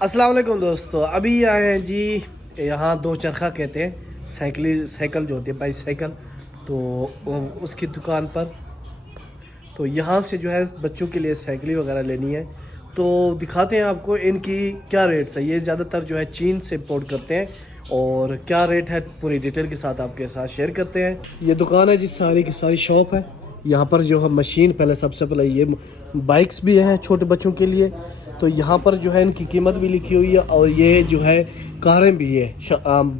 अस्सलाम वालेकुम दोस्तों, अभी आए हैं जी यहाँ दो चरखा कहते हैं, साइकिल जो होती है बाईसाइकिल, तो उसकी दुकान पर। तो यहाँ से जो है बच्चों के लिए साइकिल वगैरह लेनी है, तो दिखाते हैं आपको इनकी क्या रेट्स है। ये ज़्यादातर जो है चीन से इम्पोर्ट करते हैं और क्या रेट है पूरी डिटेल के साथ आपके साथ शेयर करते हैं। ये दुकान है जी, सारी की सारी शॉप है। यहाँ पर जो है मशीन, पहले सबसे पहले ये बाइक्स भी हैं छोटे बच्चों के लिए, तो यहाँ पर जो है इनकी कीमत भी लिखी हुई है। और ये जो है कारें भी है,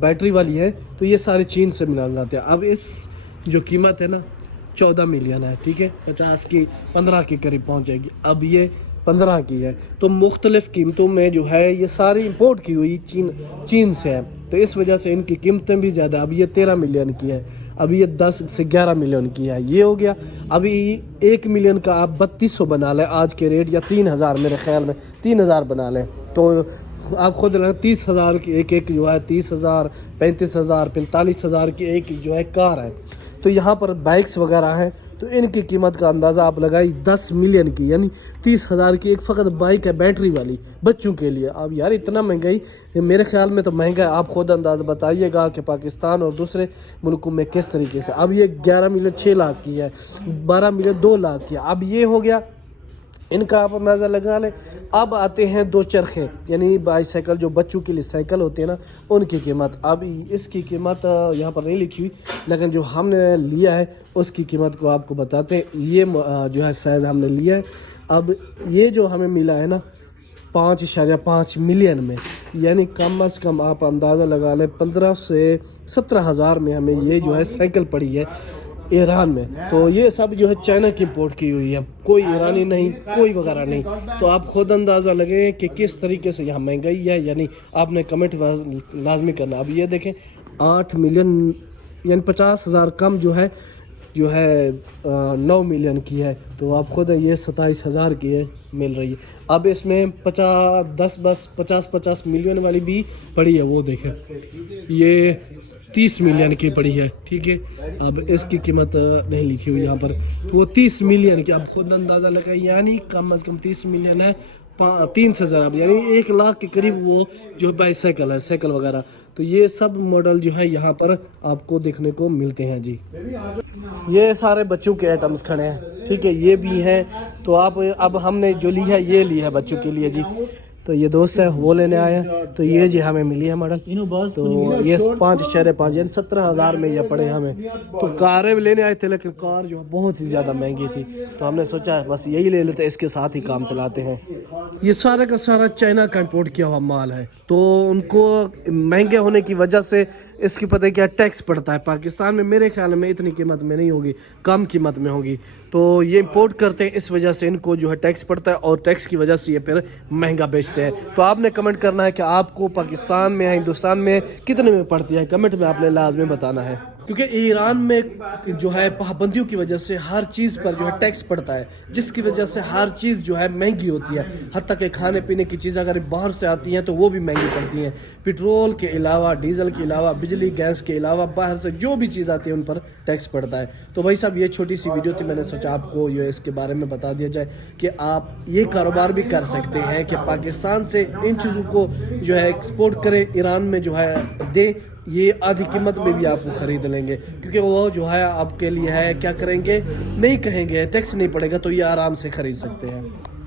बैटरी वाली है, तो ये सारे चीन से मंगाते हैं। अब इस जो कीमत है ना 14 मिलियन है, ठीक है, 50 की 15 के करीब पहुँच जाएगी। अब ये 15 की है, तो मुख्तलिफ कीमतों में जो है ये सारी इंपोर्ट की हुई चीन से है, तो इस वजह से इनकी कीमतें भी ज़्यादा। अब ये 13 मिलियन की है, अभी ये 10 से 11 मिलियन की है, ये हो गया। अभी 1 मिलियन का आप 3200 बना लें आज के रेट, या 3000, मेरे ख्याल में 3000 बना लें, तो आप खुद लगा 30,000 की एक जो है 30,000, 35,000, 45,000 की एक जो है कार है। तो यहाँ पर बाइक्स वगैरह हैं, तो इनकी कीमत का अंदाज़ा आप लगाई 10 मिलियन की, यानी 30,000 की एक फ़कत बाइक है बैटरी वाली बच्चों के लिए। अब यार इतना महंगाई, मेरे ख्याल में तो महंगा है। आप खुद अंदाज़ा बताइएगा कि पाकिस्तान और दूसरे मुल्कों में किस तरीके से। अब ये 11 मिलियन 6 लाख की है, 12 मिलियन 2 लाख की है। अब ये हो गया इनका, आप अंदाज़ा लगा लें। अब आते हैं दो चरखे, यानी बाईसाइकिल जो बच्चों के लिए साइकिल होती है ना, उनकी कीमत। अब इसकी कीमत यहाँ पर नहीं लिखी हुई, लेकिन जो हमने लिया है उसकी कीमत को आपको बताते हैं। ये जो है साइज़ हमने लिया है। अब ये जो हमें मिला है ना 5.5 मिलियन में, यानी कम अज़ कम आप अंदाज़ा लगा लें 15 से 17 हज़ार में हमें ये जो है साइकिल पड़ी है ईरान में। तो ये सब जो है चाइना की इम्पोर्ट की हुई है, कोई ईरानी नहीं, कोई वगैरह नहीं। तो आप खुद अंदाज़ा लगे कि किस तरीके से यहाँ महंगाई है, यानी आपने कमेंट लाजमी करना। अब ये देखें 8 मिलियन यानी 50,000 कम जो है 9 मिलियन की है, तो आप खुद ये 27,000 की है मिल रही है। अब इसमें 50 मिलियन वाली भी पड़ी है, वो देखें ये 30 मिलियन की पड़ी है, ठीक है। अब इसकी कीमत नहीं लिखी हुई यहाँ पर, तो वो 30 मिलियन की आप खुद अंदाज़ा लगाए, यानी कम अज़ कम 30 मिलियन है 3,000, यानी 1 लाख के करीब वो जो बाईसाइकिल है, साइकिल वगैरह। तो ये सब मॉडल जो है यहाँ पर आपको देखने को मिलते हैं जी। ये सारे बच्चों के आइटम्स खड़े हैं, ठीक है, ये भी हैं। तो आप अब हमने जो ली है ये ली है बच्चों के लिए जी। तो ये दोस्त है वो लेने आया, तो ये जी हमें मिली है मॉडल, तो ये 5.5 यानी 17,000 में ये पड़े हमें। तो कारें भी लेने आए थे, लेकिन कार जो बहुत ही ज़्यादा महंगी थी, तो हमने सोचा बस यही ले लेते, इसके साथ ही काम चलाते हैं। ये सारा का सारा चाइना का इम्पोर्ट किया हुआ माल है, तो उनको महंगे होने की वजह से इसकी पता है क्या टैक्स पड़ता है। पाकिस्तान में मेरे ख्याल में इतनी कीमत में नहीं होगी, कम कीमत में होगी। तो ये इंपोर्ट करते हैं, इस वजह से इनको जो है टैक्स पड़ता है, और टैक्स की वजह से ये फिर महंगा बेचते हैं। तो आपने कमेंट करना है कि आपको पाकिस्तान में या हिंदुस्तान में कितने में पड़ती है, कमेंट में आपने लाजमी बताना है। क्योंकि ईरान में जो है पाबंदियों की वजह से हर चीज़ पर जो है टैक्स पड़ता है, जिसकी वजह से हर चीज़ जो है महंगी होती है। हत्ता कि खाने पीने की चीज़ अगर बाहर से आती हैं तो वो भी महंगी पड़ती हैं। पेट्रोल के अलावा, डीजल के अलावा, बिजली गैस के अलावा बाहर से जो भी चीज़ आती है उन पर टैक्स पड़ता है। तो भाई साहब ये छोटी सी वीडियो थी, मैंने सोचा आपको ये इसके बारे में बता दिया जाए कि आप ये कारोबार भी कर सकते हैं कि पाकिस्तान से इन चीज़ों को जो है एक्सपोर्ट करें, ईरान में जो है दे, ये आधी कीमत में भी आपको ख़रीद लेंगे, क्योंकि वो जो है आपके लिए है, क्या करेंगे नहीं कहेंगे, टैक्स नहीं पड़ेगा, तो ये आराम से ख़रीद सकते हैं।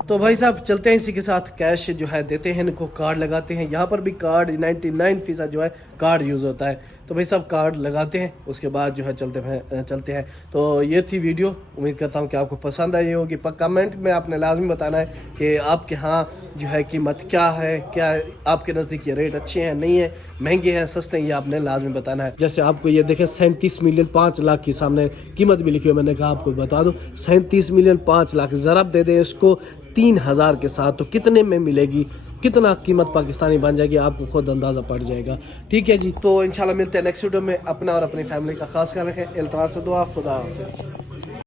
तो भाई साहब चलते हैं, इसी के साथ कैश जो है देते हैं इनको, कार्ड लगाते हैं। यहाँ पर भी कार्ड 99% जो है कार्ड यूज़ होता है। तो भाई साहब कार्ड लगाते हैं, उसके बाद जो है चलते हैं। तो ये थी वीडियो, उम्मीद करता हूँ कि आपको पसंद आई होगी। पर कमेंट में आपने लाजमी बताना है कि आपके यहाँ जो है कीमत क्या है, क्या आपके नज़दीक ये रेट अच्छे हैं, नहीं है, महंगे हैं, सस्ते हैं, ये आपने लाजमी बताना है। जैसे आपको ये देखें 37 मिलियन 5 लाख की सामने कीमत भी लिखी हुई, मैंने कहा आपको बता दो 37 मिलियन 5 लाख, ज़रा दे दें इसको 3,000 के साथ, तो कितने में मिलेगी, कितना कीमत पाकिस्तानी बन जाएगी, आपको खुद अंदाज़ा पड़ जाएगा। ठीक है जी, तो इंशाल्लाह मिलते हैं नेक्स्ट वीडियो में। अपना और अपनी फैमिली का खास ख्याल रखें। इल्तिमास से दुआ, खुदा हाफिज़।